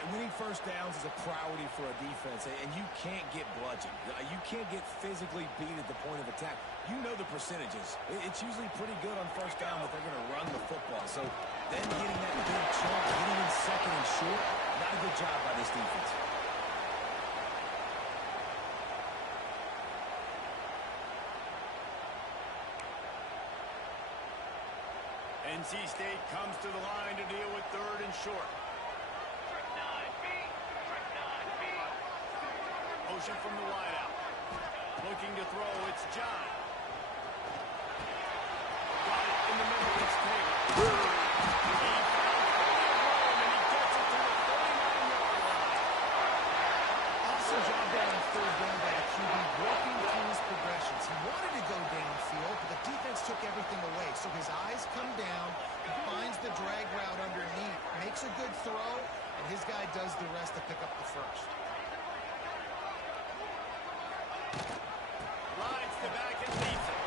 And winning first downs is a priority for a defense, and you can't get bludgeoned. You can't get physically beat at the point of attack. You know the percentages. It's usually pretty good on first down that they're going to run the football. So then getting that big chunk, getting in second and short, not a good job by this defense. NC State comes to the line to deal with third and short. Motion from the wideout. Looking to throw, it's John. Got it in the middle, it's Taylor. He found room, and he gets it to the 39-yard line. Awesome job there on third down by the QB, working through his progressions. He wanted to go downfield, but the defense took everything away. So his eyes come down, he finds the drag route underneath, makes a good throw, and his guy does the rest to pick up the first. Rides the back and leads it.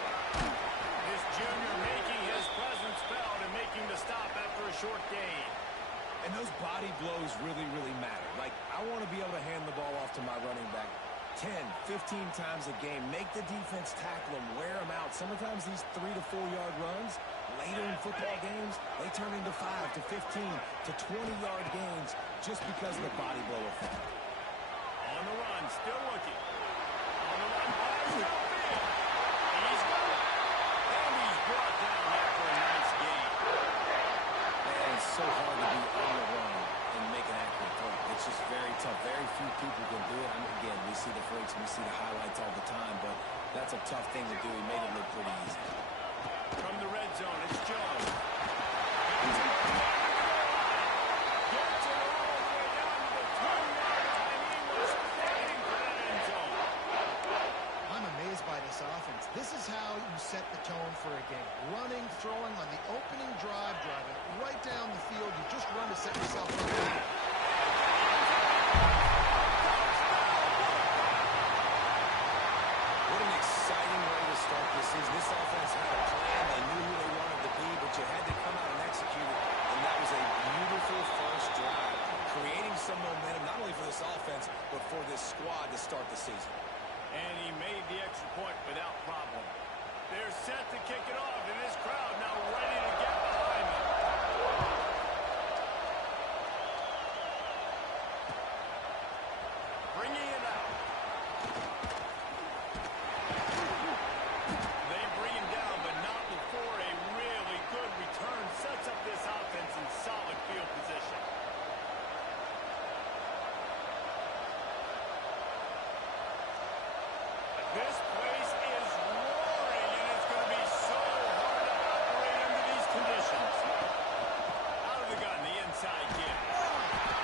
This junior making his presence felt and making the stop after a short gain. And those body blows really, really matter. Like, I want to be able to hand the ball off to my running back 10, 15 times a game. Make the defense tackle them, wear them out. Sometimes these 3 to 4 yard runs, later in football games, they turn into 5 to 15 to 20-yard gains just because of the body blow effect. On the run, still looking. On the run, fires downfield. He's got it. And he's brought down after a nice gain. Man, it's so hard to be on the run and make an accurate throw. It's just very tough. Very few people can do it. I mean, again, we see the freaks, we see the highlights all the time, but that's a tough thing to do. He made it look pretty easy. From the red zone, it's Jones. Gets it all the way down to the 2-yard line. He was fighting for that end zone. I'm amazed by this offense. This is how you set the tone for a game. Running, throwing on the opening drive, driving right down the field. You just run to set yourself up. What an exciting way to start this season. This offense had a plan. They knew who they wanted to be, but you had to come out and execute it. And that was a beautiful first drive, creating some momentum, not only for this offense, but for this squad to start the season. And he made the extra point without problem. They're set to kick it off, and this crowd now ready to get behind them. Bringing it out. They bring him down, but not before a really good return sets up this offense in solid field position. This place is roaring, and it's going to be so hard to operate under these conditions. Out of the gun, the inside give.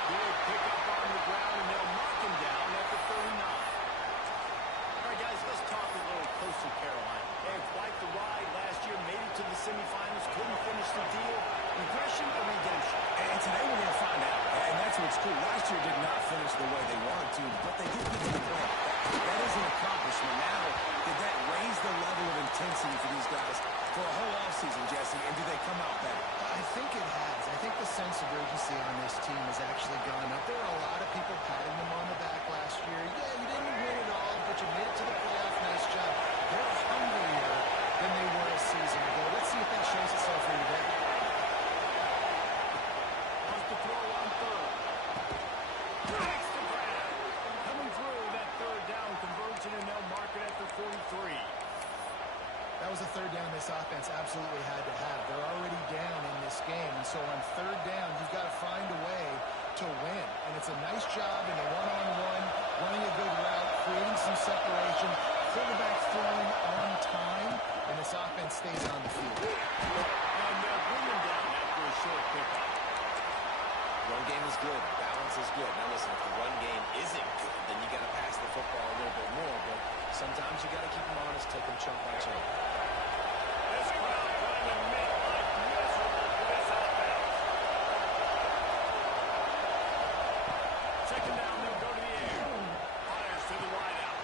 Good pickup on the ground, and they'll mark him down at the 39. All right, guys, let's talk a little Coastal Carolina. They had quite the ride last year, made it to the semifinals, couldn't finish the deal. Regression or redemption? And today we're going to find out. And that's what's cool. Last year did not finish the way they wanted to, but they did get to the playoff. That is an accomplishment. Now, did that raise the level of intensity for these guys for a whole offseason, Jesse? And do they come out better? I think it has. I think the sense of urgency on this team has actually gone up. There are a lot of people patting them on the back last year. Yeah, you didn't win it all, but you made it to the playoff. Nice job. They're hungrier than they were a season ago. Let's see if that shows itself here today. Wants to throw on third. Next to Brad. Coming through that third down conversion, and they'll mark it at the 43. That was a third down this offense absolutely had to have. They're already down in this game, and so on third down, you've got to find a way to win. And it's a nice job in the one-on-one, running a good route, creating some separation, quarterback throwing on time, and this offense stays on the field. And they'll bring him down after a short pickup. Run game is good. Balance is good. Now, listen, if the run game isn't good, then you got to pass the football a little bit more. But sometimes you got to keep them honest, take them chunk by chunk. This crowd trying to make life miserable for this offense. Second down, they'll go to the air. Fires to the wideout.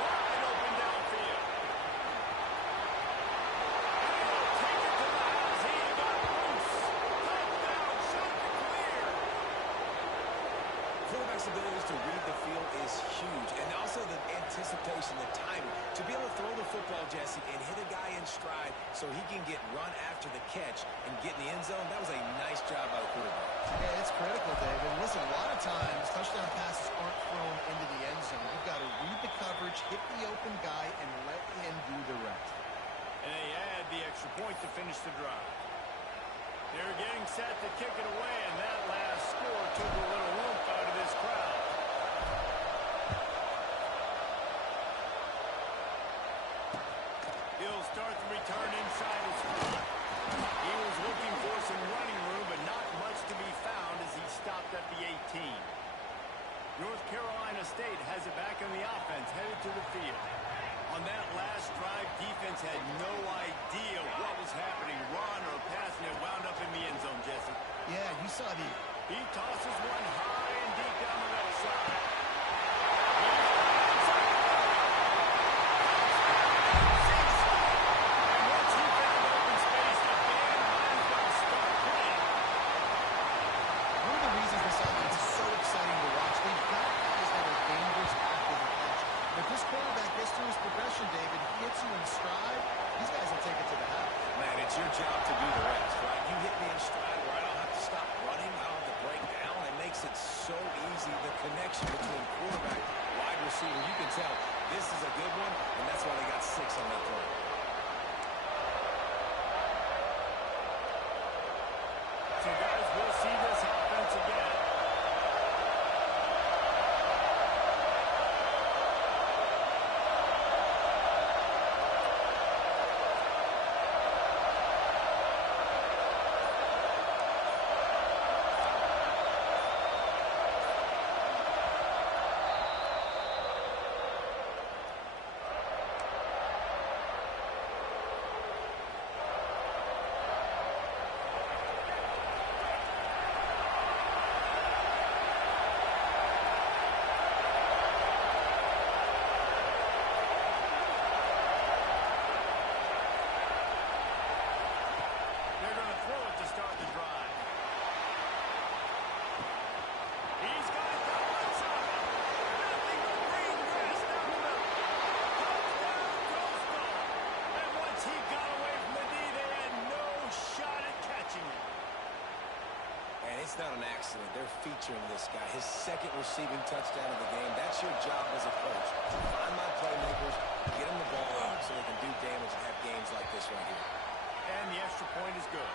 Wide open downfield. Take it to the house. He got loose. Touchdown, shot to clear. quarterback's abilities to read the field is huge, and also the anticipation, the timing. To be able to throw the football, Jesse, and hit a guy in stride so he can get run after the catch and get in the end zone, that was a nice job by the quarterback. Yeah, it's critical, Dave. And listen, a lot of times touchdown passes aren't thrown into the end zone. You've got to read the coverage, hit the open guy, and let him do the rest. And they add the extra point to finish the drive. They're getting set to kick it away, and that last score took a little oomph out of this crowd. He'll start the return inside his spot. He was looking for some running room, but not much to be found as he stopped at the 18. North Carolina State has it back on the offense, headed to the field. On that last drive, defense had no idea what was happening. Run or pass, and it wound up in the end zone, Jesse. Yeah, you saw the... He tosses one high and deep down the left side. And once he found open space, the band line's going to start playing. One of the reasons this offense is so exciting to watch, they've got guys that are dangerous after the catch. If this quarterback gets through his progression, David, he hits you in stride, these guys will take it to the house. Man, it's your job to do the rest, right? You hit me in stride where I don't have to stop running, I don't have to break down. It makes it so easy, the connection between quarterback, wide receiver. You can tell this is a good one, and that's why they got 6 on that play. So, guys, we'll see this offense again. It's not an accident. They're featuring this guy. His second receiving touchdown of the game. That's your job as a coach. Find my playmakers, get them the ball out so they can do damage and have games like this right here. And the extra point is good.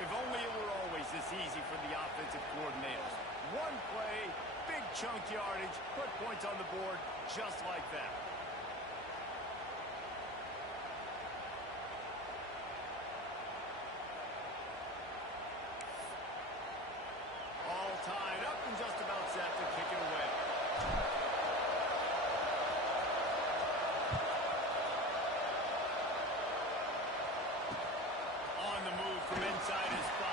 If only it were always this easy for the offensive coordinators. One play, big chunk yardage, put points on the board just like that. All tied up and just about set to kick it away. On the move from inside his 5.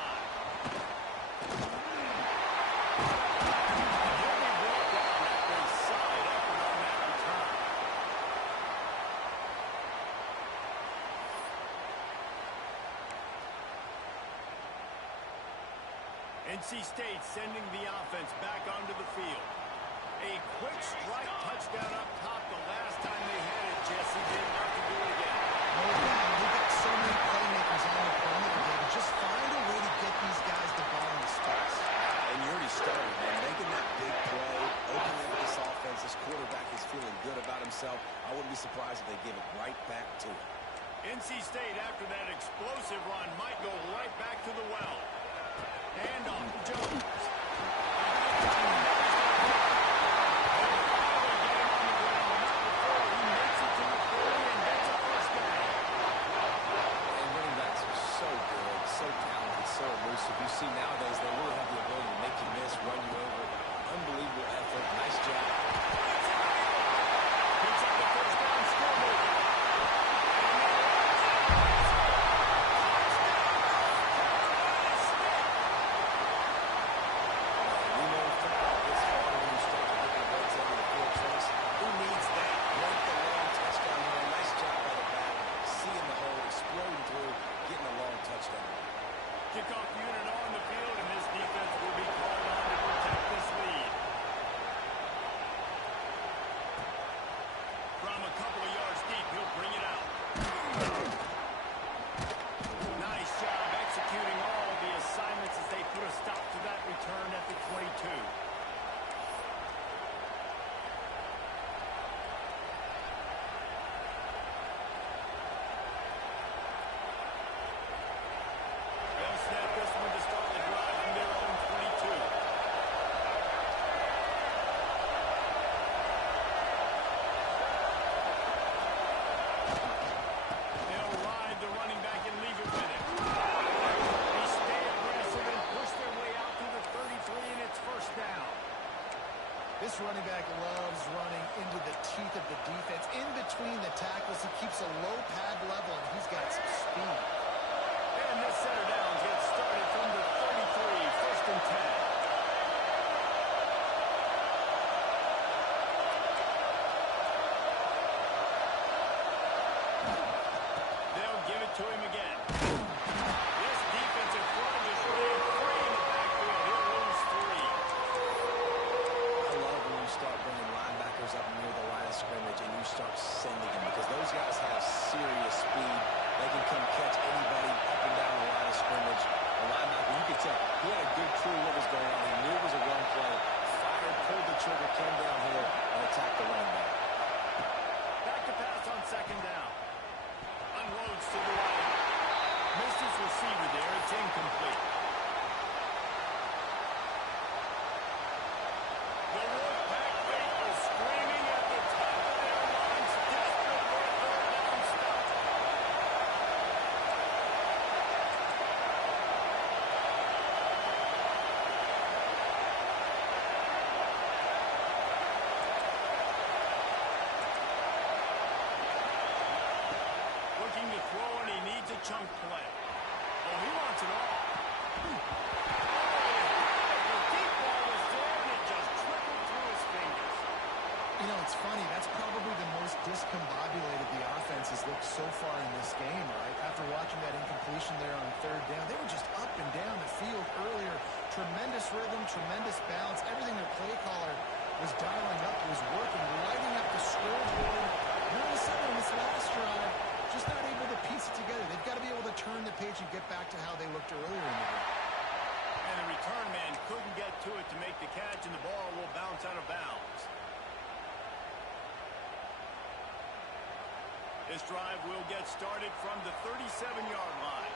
He'll be brought down after a solid effort on that return. NC State sending the offense back onto the field. A quick strike touchdown up top the last time they had it. Jesse didn't have to do it again. Well, again, they've got so many playmakers on the perimeter, David. Just find a way to get these guys the ball in the space. And you already started, man. Making that big play, opening up this offense. This quarterback is feeling good about himself. I wouldn't be surprised if they give it right back to him. NC State, after that explosive run, might go right back to the well. Hand off to Jones. You see nowadays they really have the ability to make you miss, run you over. Unbelievable effort. Nice job. Picks up the first down scoreboard. This running back loves running into the teeth of the defense. In between the tackles, he keeps a low pad level, and he's got some speed. And this center down gets started from the 33, first and 10. They'll give it to him again. This defensive front is laid free in the backfield. He'll lose 3. I love when you start bringing linebackers up near the line of scrimmage and you start sending them because those guys have serious speed. They can come catch anybody up and down the line of scrimmage. The linebacker, you could tell, he had a good clue what was going on. He knew it was a run play, fired, pulled the trigger, came downhill, and attacked the running back. Back to pass on second down. Unloads to the right. Misses receiver there. It's incomplete. The Wolfpack faithful screaming at the top of their lungs, desperate for a third down stop. Looking to throw, and he needs a chunk play. Oh, he wants it all. The deep ball was there, and it just trickled through his fingers. You know, it's funny. That's probably the most discombobulated the offense has looked so far in this game, right? After watching that incompletion there on third down, they were just up and down the field earlier. Tremendous rhythm, tremendous balance. Everything their play caller was dialing up was working, lighting up the scoreboard. And all of a sudden, in this last drive, just not able to piece it together. They've got to be able to turn the page and get back to how they looked earlier in the game. And the return man couldn't get to it to make the catch, and the ball will bounce out of bounds. This drive will get started from the 37-yard line.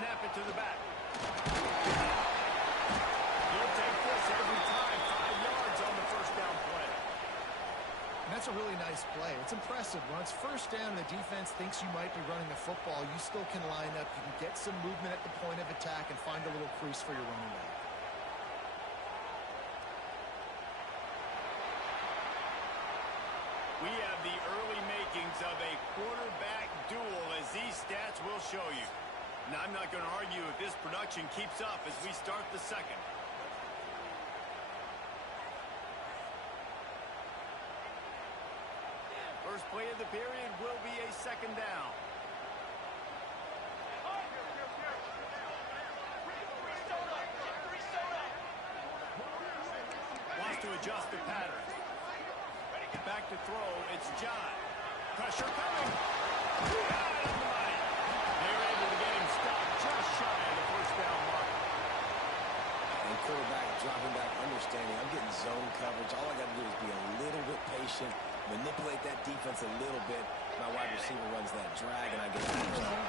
Snap it to the back. He'll take this every time. 5 yards on the first down play. And that's a really nice play. It's impressive. When it's first down and the defense thinks you might be running the football, you still can line up. You can get some movement at the point of attack and find a little crease for your running back. We have the early makings of a quarterback duel, as these stats will show you. Now, I'm not going to argue if this production keeps up as we start the second. First play of the period will be a second down. Wants to adjust the pattern. Back to throw, it's John. Pressure coming. Got it on the money. They're able to get him stopped just shy of the first down mark. And quarterback dropping back, understanding I'm getting zone coverage. All I got to do is be a little bit patient, manipulate that defense a little bit. My wide receiver runs that drag, and I get the first down.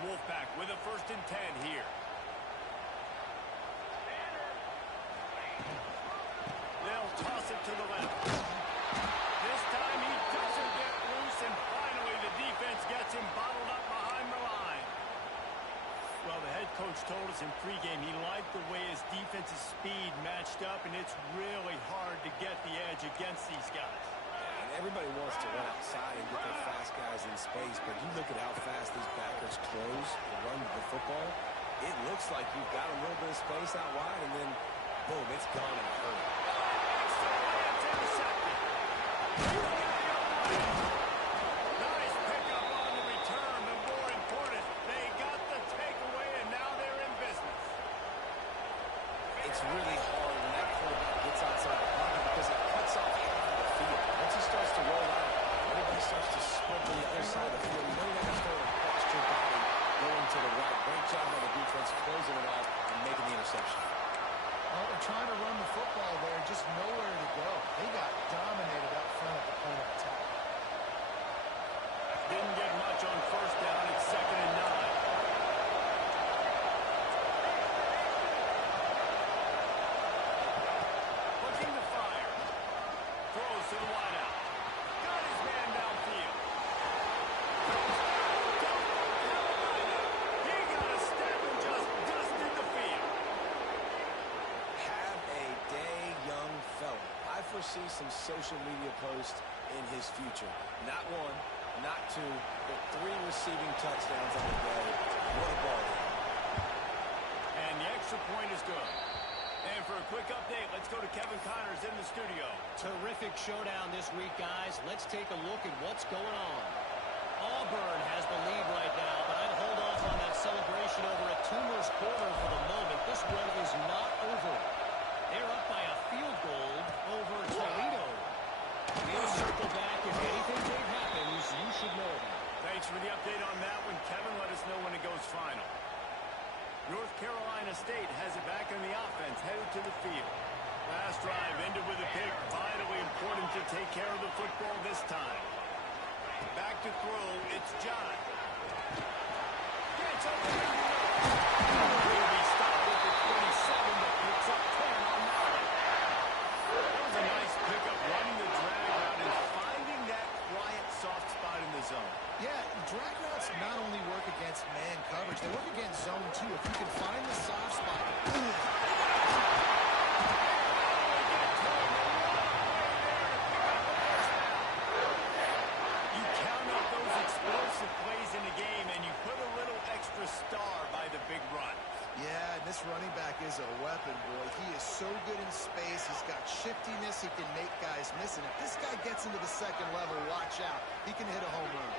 Wolfpack with a first and 10 here. They'll toss it to the left. This time he doesn't get loose, and finally the defense gets him bottled up behind the line. Well, the head coach told us in pregame he liked the way his defense's speed matched up, and it's really hard to get the edge against these guys. Everybody wants to run outside and get their fast guys in space, but you look at how fast these backers close and run the football, it looks like you've got a little bit of space out wide, and then, boom, it's gone in a hurry. Nice pickup on the return, but more important, they got the takeaway, and now they're in business. It's really hard when that quarterback gets outside the pocket because it cuts off half of the field. Once he starts to roll out, everybody starts to sprint to the other side of the field. You know you're not going to throw across your body going to the right. Great job by the defense closing it off and making the interception. Well, they're trying to run the football there, just nowhere to go. They got dominated up front at the point of attack. Didn't get much on first down. It's second and 9. Looking to fire. foresee some social media posts in his future. Not one, not two, but 3 receiving touchdowns on the day. What a ball. And the extra point is good. And for a quick update, let's go to Kevin Connors in the studio. Terrific showdown this week, guys. Let's take a look at what's going on. Auburn has the lead right now, but I'd hold off on that celebration over at Toomer's Corner for the moment. This one is not over. They're up by a field goal over Toledo. We'll circle back. If anything big happens, you should know about it. Thanks for the update on that one, Kevin. Let us know when it goes final. North Carolina State has it back on the offense, headed to the field. Last drive ended with a pick. Vitally important to take care of the football this time. Back to throw. It's John. Gets open. Will be stopped at the 27, but picks up 10 on that. That was a nice pickup, running the drag route and finding that quiet, soft spot in the zone. Yeah, drag routes not only work against man coverage, they work against zone too. If you can find the soft spot. You count up those explosive plays in the game, and you put a little extra star by the big run. Yeah, and this running back is a weapon, boy. He is so good in space. He's got shiftiness. He can make guys miss. And if this guy gets into the second level, watch out. He can hit a home run.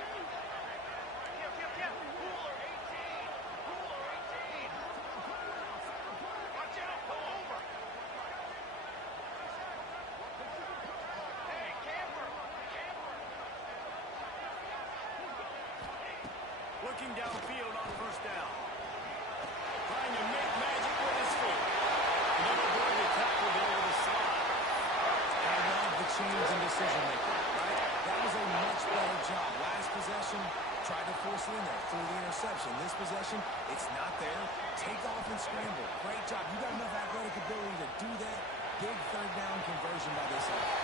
Looking downfield on first down. Trying to make magic with his feet. Never going to tackle there with a slot. I love the change in decision making, right? That was a much better job. Last possession, tried to force it in there, threw the interception. This possession, it's not there. Take off and scramble. Great job. You got enough athletic ability to do that. Big third down conversion by this offense.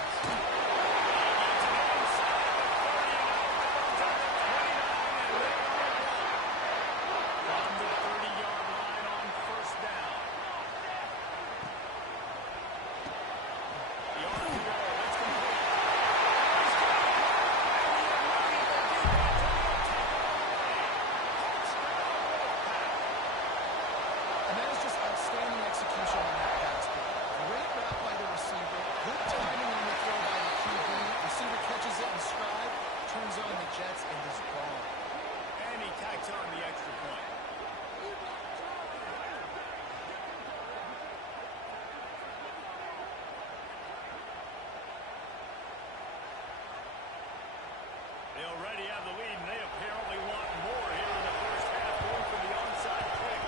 They already have the lead, and they apparently want more here in the first half, going for the onside kick.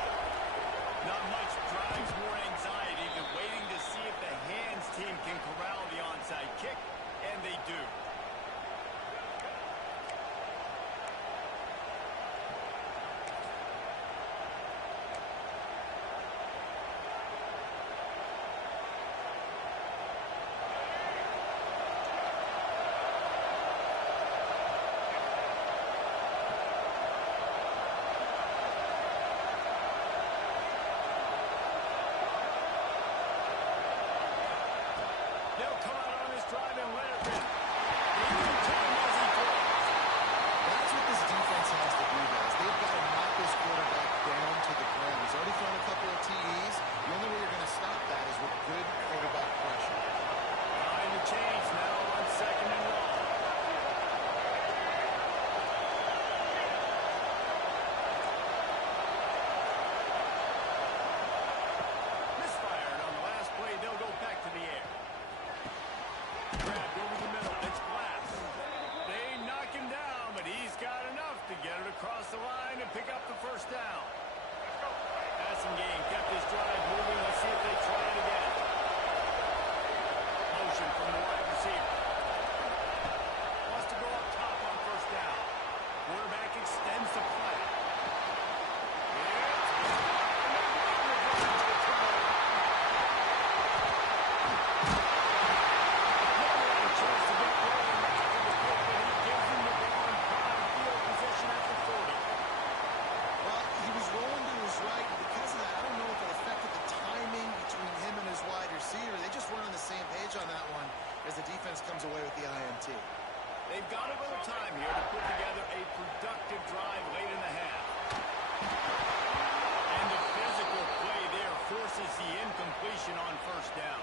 Not much drives more anxiety than waiting to see if the hands team can corral the onside kick, and they do. Across the line and pick up the first down. Passing game kept his drive moving. Let's see if they try it again. Motion from the wide receiver. Wants to go up top on first down. Quarterback extends the play. ample time here to put together a productive drive late in the half. And the physical play there forces the incompletion on first down.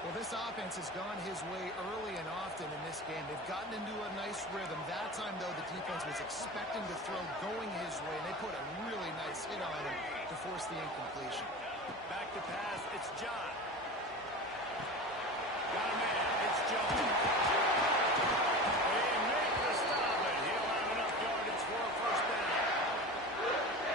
Well, this offense has gone his way early and often in this game. They've gotten into a nice rhythm. That time, though, the defense was expecting to throw going his way, and they put a really nice hit on him to force the incompletion. Back to pass, it's John. Got a man, it's Jones. They make the stop, and he'll have enough yardage for a first down.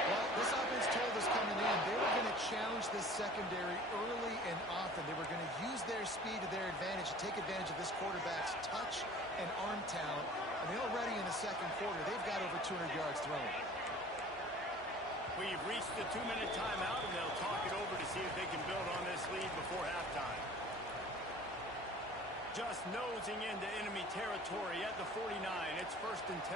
Well, this offense told us coming in they were going to challenge this secondary early and often. They were going to use their speed to their advantage to take advantage of this quarterback's touch and arm talent. And they already in the second quarter, they've got over 200 yards thrown. We've reached the 2-minute timeout, and they'll talk it over to see if they can build on this lead before halftime. Just nosing into enemy territory at the 49. It's 1st and 10.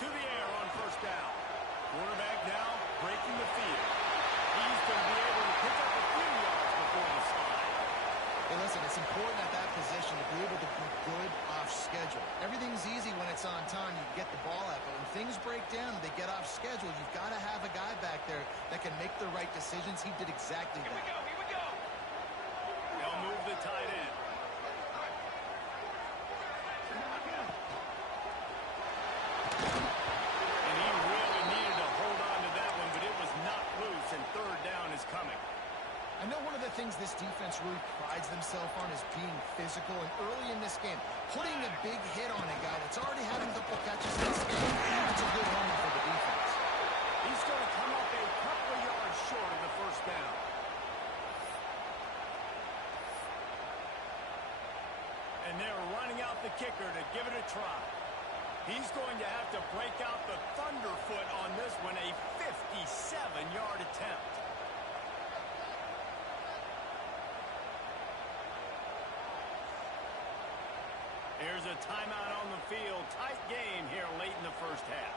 To the air on first down. Quarterback now breaking the field. He's going to be able to pick up a few yards before the slide. Hey, listen, it's important at that position to be able to be good off schedule. Everything's easy when it's on time. You get the ball out, but when things break down and they get off schedule, you've got to have a guy back there that can make the right decisions. He did exactly that. Here we go. They'll move the tight end. And he really needed to hold on to that one, but it was not loose, and third down is coming. I know one of the things this defense really prides themselves on is being physical, and early in this game, putting a big hit on a guy that's already having a couple catches in this game, that's a good omen for the defense. He's going to come up a couple of yards short of the first down. And they're running out the kicker to give it a try. He's going to have to break out the thunderfoot on this one, a 57-yard attempt. Here's a timeout on the field. Tight game here late in the first half.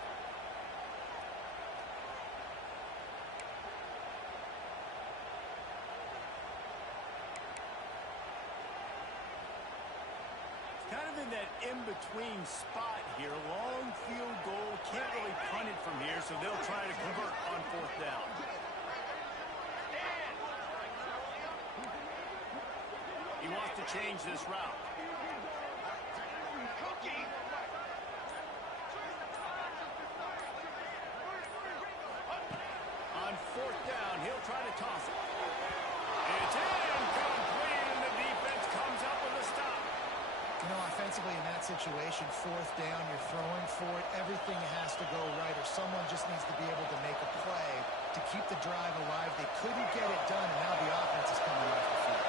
Kind of in that in-between spot here. Long field goal. Can't really punt it from here, so they'll try to convert on fourth down. He wants to change this route. On fourth down, he'll try to toss it. It's incomplete, and the defense comes up with a stop. You know, offensively in that situation, fourth down, you're throwing for it. Everything has to go right, or someone just needs to be able to make a play to keep the drive alive. They couldn't get it done, and now the offense is coming off the field.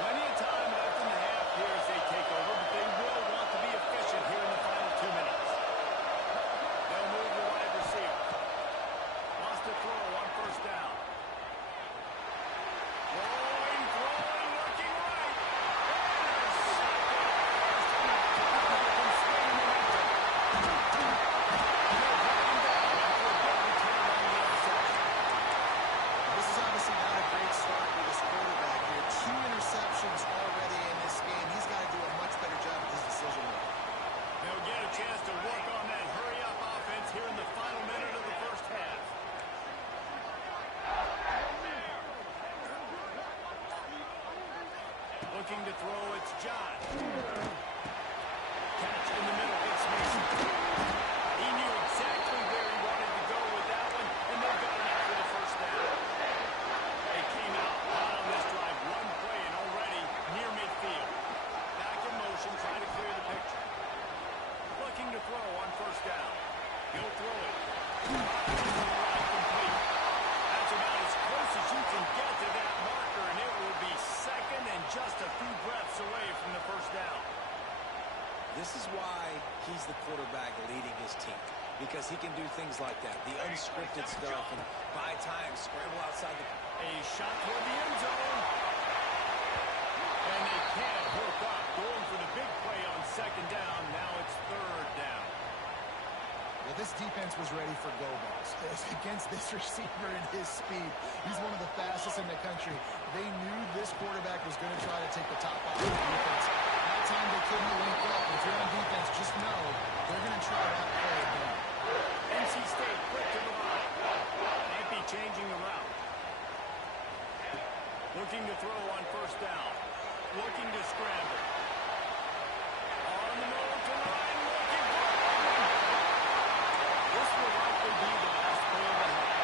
Plenty of time left in the half here as they take over, but they will want to be efficient here in the final 2 minutes. They'll move the wide receiver. Wants to throw on first down. Throwing, looking right. This is obviously not a great start for this quarterback here. 2 interceptions already in this game. He's got to do a much better job with his decision making. They'll get a chance to work on that hurry-up offense here in the final minute of the first half. Looking to throw, it's John. Catch in the middle, it's Mason. He knew exactly where he wanted to go with that one, and they got it after the first down. They came out hot on this drive, one play and already near midfield. Back in motion, trying to clear the picture. Looking to throw on first down. He'll throw it. Complete. That's about as close as you can get to that marker, and it will be second and just a few breaths away from the first down. This is why he's the quarterback leading his team, because he can do things like that, the unscripted stuff, and buy time, scramble outside the... A shot toward the end zone. And they can't hook up. Going for the big play on second down. Now it's third down. Well, this defense was ready for go balls. Against this receiver and his speed, he's one of the fastest in the country. They knew this quarterback was going to try to take the top off the defense. That time they couldn't link up. If you're on defense, just know they're going to try that play again. NC State quick to the line. Might be changing the route. Looking to throw on first down. Looking to scramble. On the move to the right. Looking for it. This will likely be the last play of the half.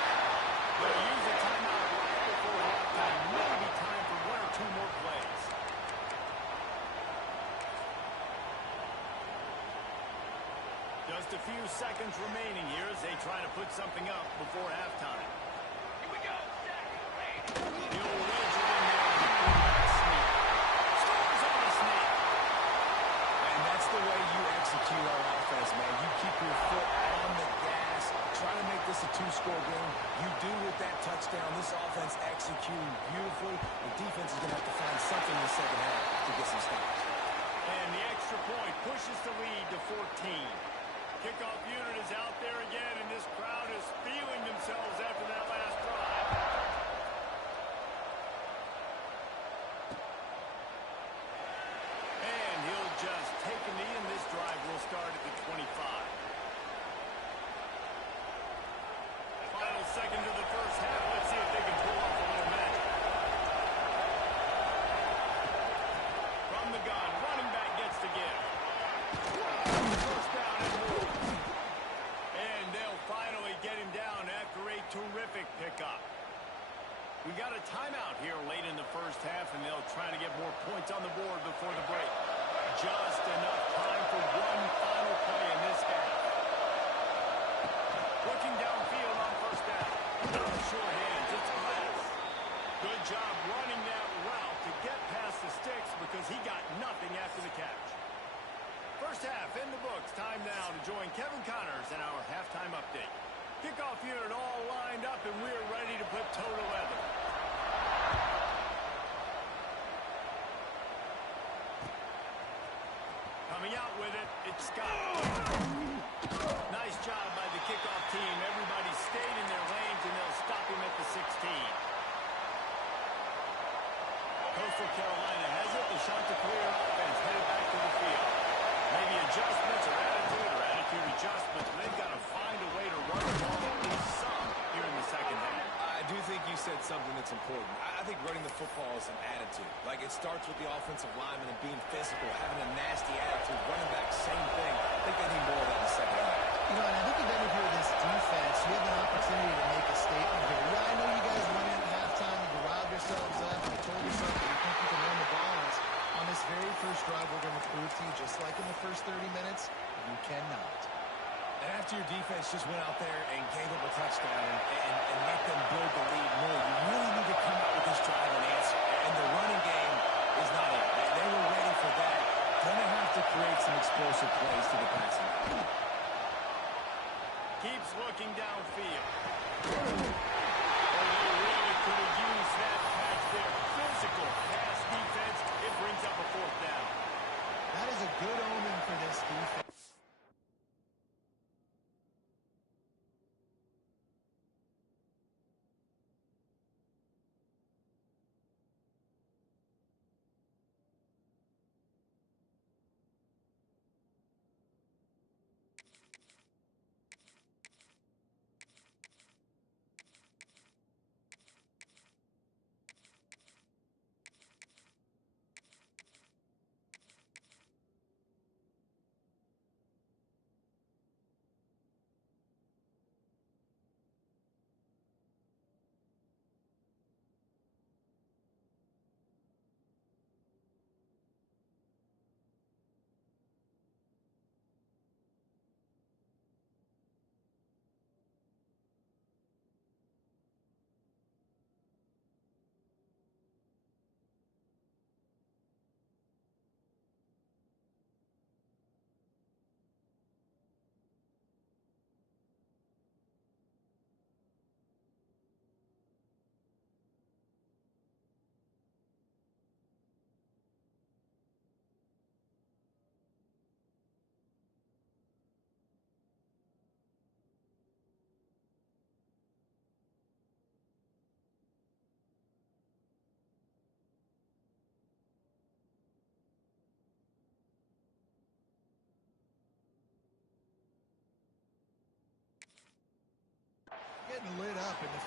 They'll use a timeout right before halftime. Maybe time for one or two more plays. Just a few seconds remaining here as they try to put something up before halftime. Here we go. The old wedge it in there on the quarterback sneak. Scores on the sneak. And that's the way you execute on offense, man. You keep your foot on the gas, try to make this a two-score game. You do with that touchdown. This offense executing beautifully. The defense is going to have to find something in the second half to get some stops. And the extra point pushes the lead to 14. Kickoff unit is out there again, and this crowd is feeling themselves after that last drive. And he'll just take a knee, and this drive will start at the 25. Final second of the first half. Let's see if they can pull off a little magic. From the gun, running back gets to give. First down and more. And they'll finally get him down after a terrific pickup. We got a timeout here late in the first half, and they'll try to get more points on the board before the break. Just enough time for one final play in this half. Looking downfield on first down. Short hands, it's Glass. Good job running that route to get past the sticks because he got nothing after the catch. First half in the books. Time now to join Kevin Connors in our halftime update. Kickoff unit all lined up, and we're ready to put toe to leather. Coming out with it, it's Scott. Nice job by the kickoff team. Everybody stayed in their lanes, and they'll stop him at the 16. Coastal Carolina has it. The Chanticleer offense headed back to the field. Maybe adjustments or attitude adjustments. They've got to find a way to run the ball at least some here in the second half. I do think you said something that's important. I think running the football is an attitude. Like, it starts with the offensive lineman and being physical, having a nasty attitude. Running back, same thing. I think they need more of that in the second half. You know, and I think if you're this defense, you have an opportunity to make a statement here. Yeah, I know you guys went in at halftime and you riled yourselves up and you told yourself that you think you can run the ball. On this very first drive, we're going to prove to you, just like in the first 30 minutes, you cannot. And after your defense just went out there and gave up a touchdown and let them build the lead more, you really need to come out with this drive and answer. And the running game is not it. They were ready for that. Going to have to create some explosive plays to the passing game. Keeps looking downfield. Oh, they really could have used that patch there. Physical pass defense. It brings up a fourth down. That is a good omen for this defense.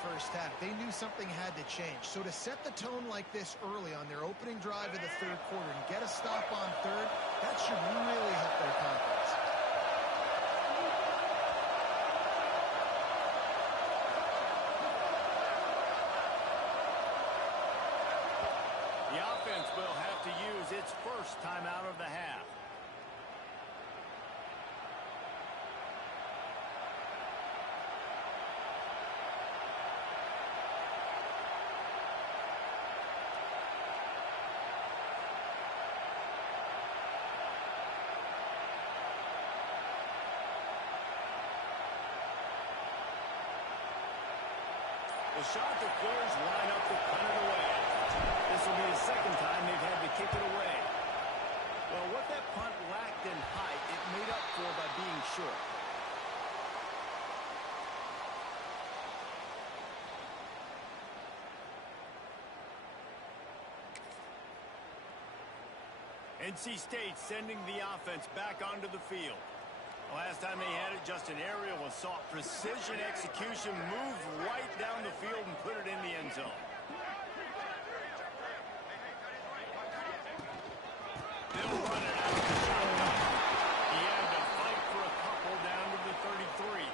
first half. They knew something had to change. So to set the tone like this early on their opening drive of the third quarter and get a stop on third, that should really help their confidence. The offense will have to use its first timeout of the half. The shot that clears line up to punt it away. This will be the second time they've had to kick it away. Well, what that punt lacked in height, it made up for by being short. NC State sending the offense back onto the field. Last time they had it, just an aerial assault. Precision execution, moved right down the field and put it in the end zone. They'll run it out of the shotgun. He had to fight for a couple down to the 33.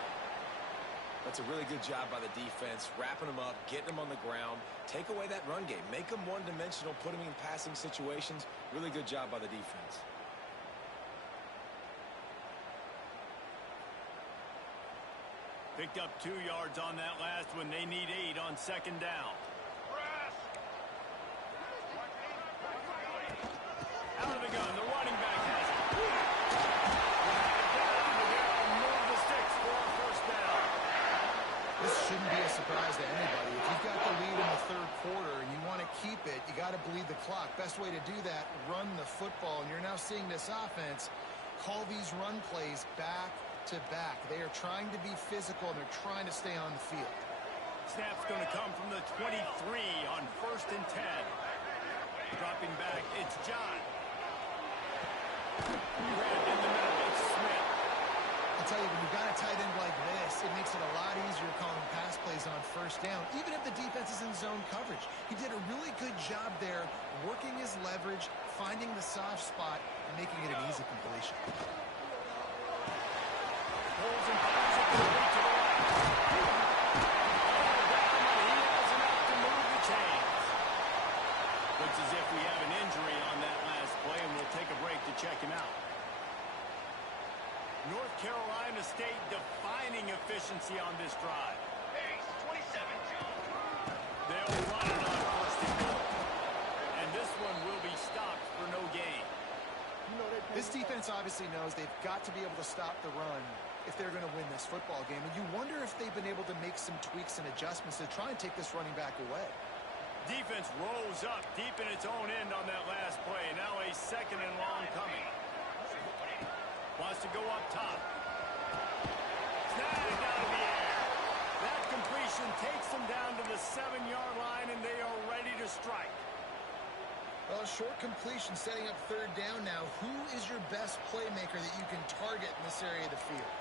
That's a really good job by the defense, wrapping them up, getting them on the ground. Take away that run game. Make them one-dimensional, put them in passing situations. Really good job by the defense. Picked up 2 yards on that last one. They need 8 on second down. Out of the gun, the running back has it. Down, move the sticks for a first down. This shouldn't be a surprise to anybody. If you've got the lead in the third quarter and you want to keep it, you got to bleed the clock. Best way to do that, run the football. And you're now seeing this offense call these run plays back to back. They are trying to be physical and they're trying to stay on the field. Snap's going to come from the 23 on 1st and 10. Dropping back, it's John. Red in the middle, it's Smith. I'll tell you, when you've got a tight end like this, it makes it a lot easier calling pass plays on first down, even if the defense is in zone coverage. He did a really good job there, working his leverage, finding the soft spot, and making it an easy completion. Pulls and fires it complete to the right. All down, but he has enough to move the chains. Looks as if we have an injury on that last play, and we'll take a break to check him out. North Carolina State defining efficiency on this drive. They'll run it on 1st and goal. And this one will be stopped for no gain. This defense obviously knows they've got to be able to stop the run if they're going to win this football game. And you wonder if they've been able to make some tweaks and adjustments to try and take this running back away. Defense rose up deep in its own end on that last play. Now a 2nd and long coming. Wants to go up top. Snagged out of the air. That completion takes them down to the 7-yard line, and they are ready to strike. Well, a short completion setting up third down now. Who is your best playmaker that you can target in this area of the field?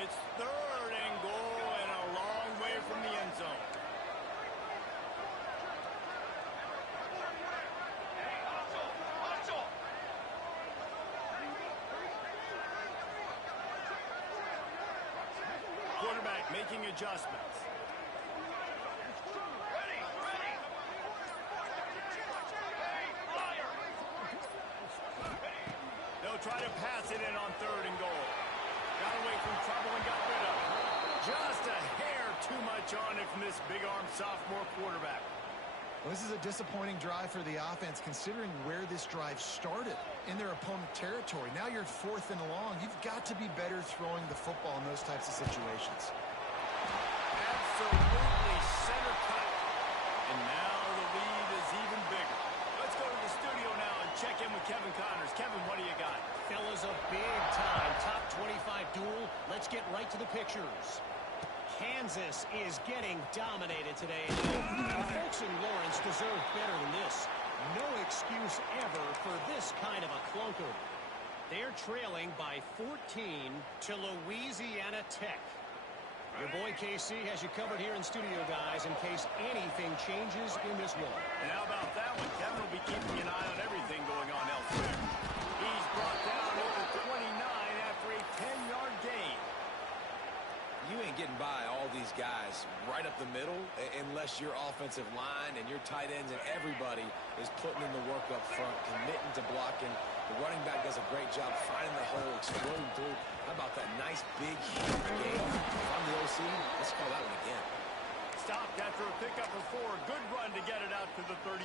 It's 3rd and goal and a long way from the end zone. Quarterback making adjustments. They'll try to pass it in on 3rd and goal. Got away from trouble and got rid of it. Just a hair too much on it from this big-armed sophomore quarterback. Well, this is a disappointing drive for the offense considering where this drive started in their opponent territory. Now you're 4th and long. You've got to be better throwing the football in those types of situations. Absolutely center cut. And now the lead is even bigger. Let's go to the studio now and check in with Kevin Connors. Kevin, what do you got? Fellas, a big-time top 25 duel. Let's get right to the pictures. Kansas is getting dominated today. The folks in Lawrence deserve better than this. No excuse ever for this kind of a clunker. They're trailing by 14 to Louisiana Tech. Your boy KC has you covered here in studio, guys, in case anything changes in this one. And how about that one? Kevin will be keeping an eye on everything going on elsewhere. He's brought down at the 29 after a 10-yard gain. You ain't getting by all these guys right up the middle unless your offensive line and your tight ends and everybody is putting in the work up front, committing to blocking. The running back does a great job finding the hole, exploding through. How about that nice big huge game? If I'm the OC, let's call that one again. Stopped after a pickup of 4. Good run to get it out to the 34.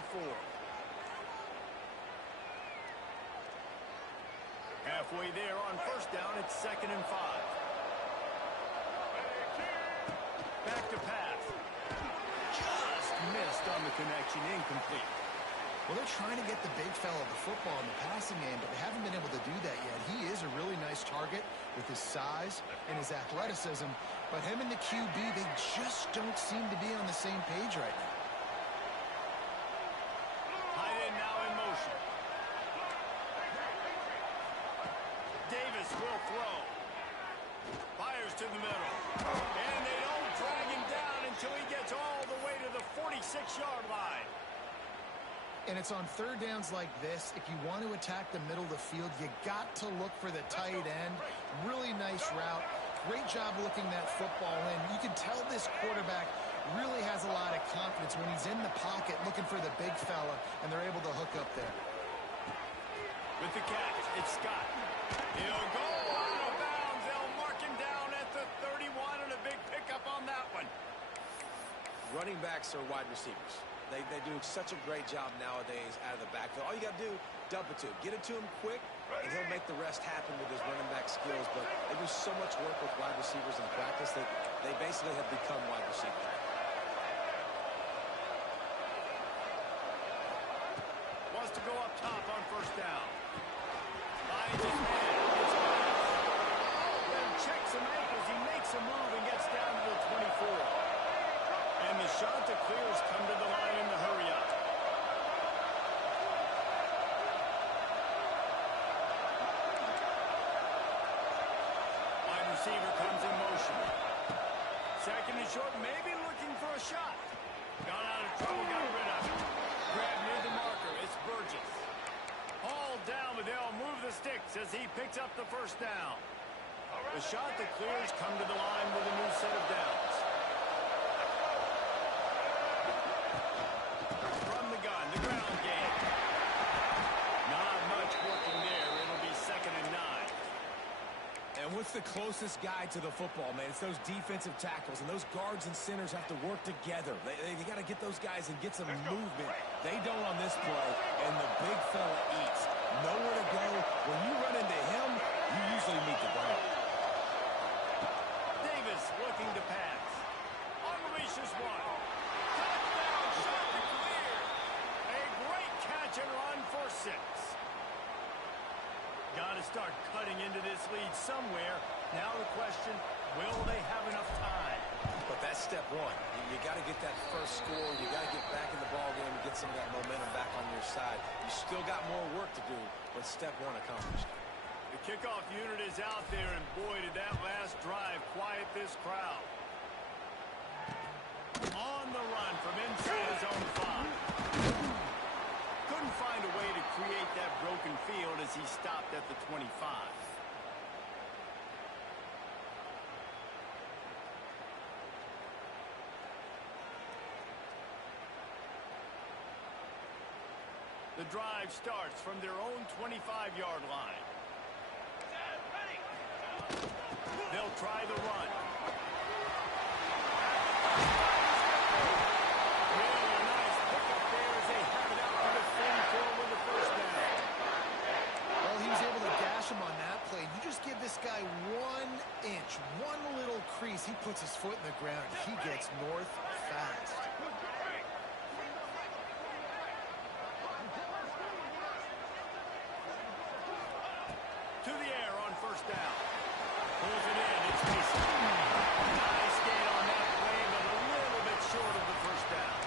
Halfway there on first down, it's 2nd and 5. Back to pass. Just missed on the connection. Incomplete. Well, they're trying to get the big fella the football in the passing game, but they haven't been able to do that yet. He is a really nice target with his size and his athleticism, but him and the QB, they just don't seem to be on the same page right now. Tight end now in motion. Davis will throw. Fires to the middle. And they don't drag him down until he gets all the way to the 46-yard line. And it's on third downs like this. If you want to attack the middle of the field, you got to look for the tight end. Really nice route. Great job looking that football in. You can tell this quarterback really has a lot of confidence when he's in the pocket looking for the big fella, and they're able to hook up there. With the catch, it's Scott. He'll go out of bounds. They'll mark him down at the 31, and a big pickup on that one. Running backs are wide receivers. They do such a great job nowadays out of the backfield. All you got to do, dump it to him. Get it to him quick, and he'll make the rest happen with his running back skills. But they do so much work with wide receivers in practice that they basically have become wide receivers. Wants to go up top on first down. Finds his man. Then checks some ankles. He makes a move and gets down to the 24. And the shot that clears come to the line in the hurry up. Wide receiver comes in motion. 2nd and short, maybe looking for a shot. Got out of trouble, got rid of it. Grab near the marker, it's Burgess. Hauled down, but they'll move the sticks as he picks up the first down. The shot that clears come to the line with a new set of downs. From the gun, the ground game. Not much working there. It'll be 2nd and 9. And what's the closest guy to the football, man? It's those defensive tackles, and those guards and centers have to work together. They got to get those guys and get some movement. They don't on this play, and the big fella eats. Nowhere to go. When you run into him, you usually meet the ground. Davis looking to pass. Unleashes one. Touchdown, shot to clear. A great catch and run for 6. Got to start cutting into this lead somewhere. Now the question, will they have enough time? But that's step one. You got to get that first score. You got to get back in the ballgame and get some of that momentum back on your side. You still got more work to do, but step one accomplished. The kickoff unit is out there, and boy, did that last drive quiet this crowd. On the run from inside his own 5. Couldn't find a way to create that broken field as he stopped at the 25. The drive starts from their own 25-yard line. They'll try the run. Really nice pickup there as they have it out to the 34 with the first down. Well, he was able to dash him on that play. You just give this guy 1 inch, one little crease. He puts his foot in the ground. He gets north fast. To the air on first down. Pulls it in. It's Mason. Nice gain on that play, but a little bit short of the first down.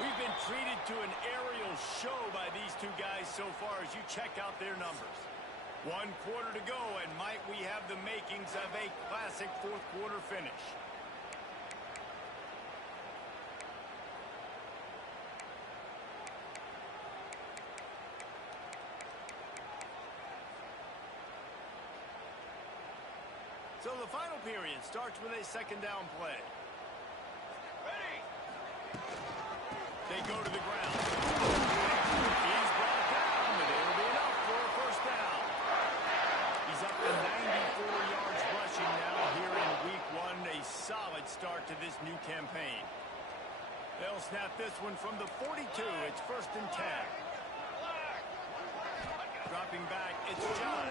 We've been treated to an aerial show by these two guys so far as you check out their numbers. 1 quarter to go, and might we have the makings of a classic fourth quarter finish. So the final period starts with a second down play. Ready. They go to the ground. He's brought down, but it'll be enough for a first down. He's up to 94 yards rushing now here in week 1. A solid start to this new campaign. They'll snap this one from the 42. It's 1st and 10. Dropping back, it's John.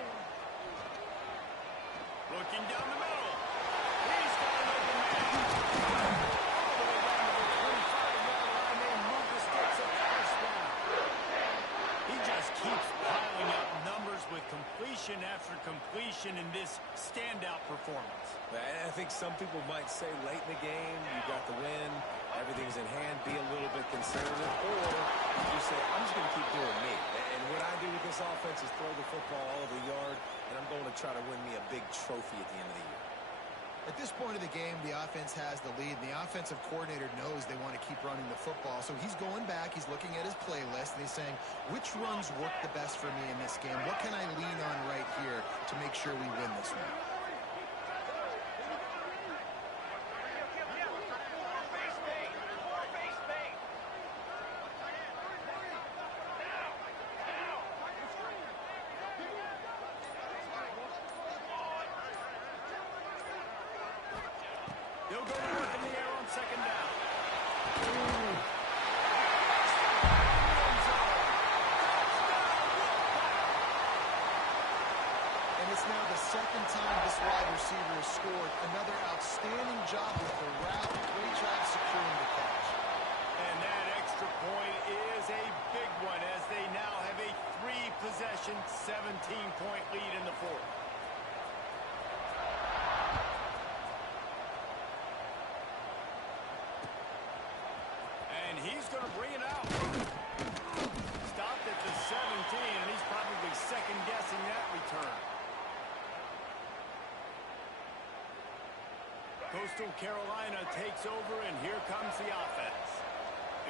Looking down the middle. He's got an open man. All the way down to the 25-yard line. They move the sticks at first down. He just keeps piling up numbers with completion after completion in this standout performance. I think some people might say late in the game, you got the win, everything's in hand, be a little bit conservative, or you say, I'm just going to keep doing me. And what I do with this offense is throw the football all over the yard, and I'm going to try to win me a big trophy at the end of the year. At this point of the game, the offense has the lead, and the offensive coordinator knows they want to keep running the football. So he's going back, he's looking at his playlist, and he's saying, which runs work the best for me in this game? What can I lean on right here to make sure we win this one? They'll go to work in the air on second down. And it's now the second time this wide receiver has scored. Another outstanding job with the route. Great job securing the catch. And that extra point is a big one as they now have a 3-possession, 17-point lead in the fourth. He's going to bring it out. Stopped at the 17, and he's probably second-guessing that return. Coastal Carolina takes over, and here comes the offense.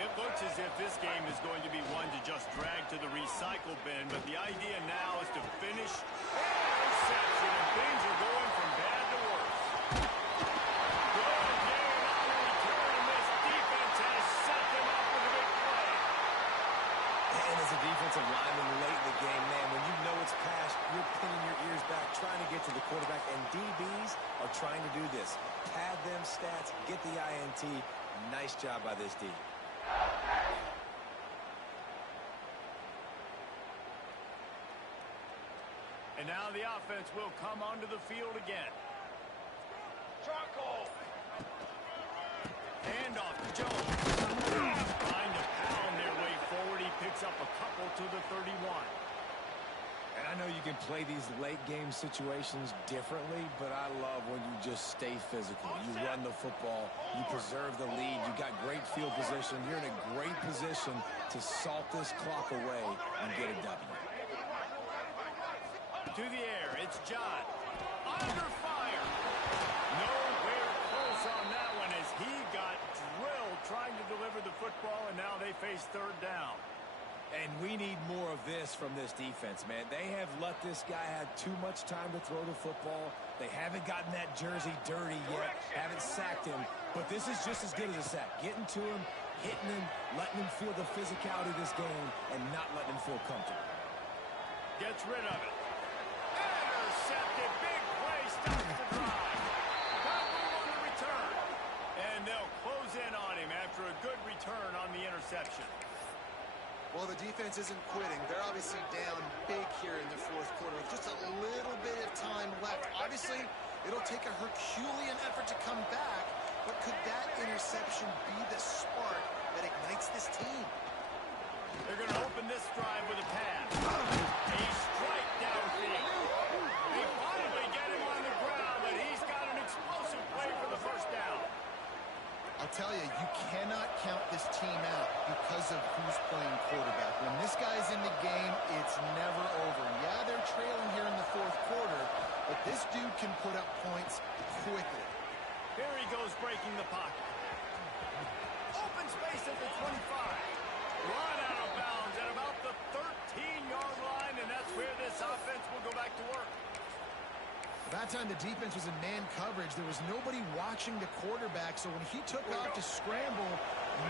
It looks as if this game is going to be one to just drag to the recycle bin, but the idea now is to finish. Interception, and things are going from bad to worse. Good game on the return, and this defense has set them up with a big play. And as a defensive lineman late in the game, man, when you know it's past, you're pinning your ears back, trying to get to the quarterback, and DBs are trying to do this. Pad them stats, get the INT. Nice job by this D. And now the offense will come onto the field again. Charcoal. Hand off to Jones. Trying to pound their way forward. He picks up a couple to the 31. And I know you can play these late game situations differently, but I love when you just stay physical. You run the football, you preserve the lead, you got great field position. You're in a great position to salt this clock away and get a W. To the air, it's John. Under fire. Nowhere close on that one as he got drilled trying to deliver the football, and now they face third down. And we need more of this from this defense, man. They have let this guy have too much time to throw the football. They haven't gotten that jersey dirty yet, haven't sacked him. But this is just as good as a sack. Getting to him, hitting him, letting him feel the physicality of this game, and not letting him feel comfortable. Gets rid of it. Intercepted. Big play. Stops the drive. Got move on the return. And they'll close in on him after a good return on the interception. Well, the defense isn't quitting. They're obviously down big here in the fourth quarter with just a little bit of time left. Obviously, it'll take a Herculean effort to come back, but could that interception be the spark that ignites this team? They're going to open this drive with a pass. A strike downfield. They finally get him on the ground, but he's got an explosive play for the first down. I'll tell you, you cannot count this team out because regardless of who's playing quarterback. When this guy's in the game, it's never over. Yeah, they're trailing here in the fourth quarter, but this dude can put up points quickly. Here he goes breaking the pocket. Open space at the 25. Run out of bounds at about the 13-yard line, and that's where this offense will go back to work. That time the defense was in man coverage. There was nobody watching the quarterback, so when he took off to scramble,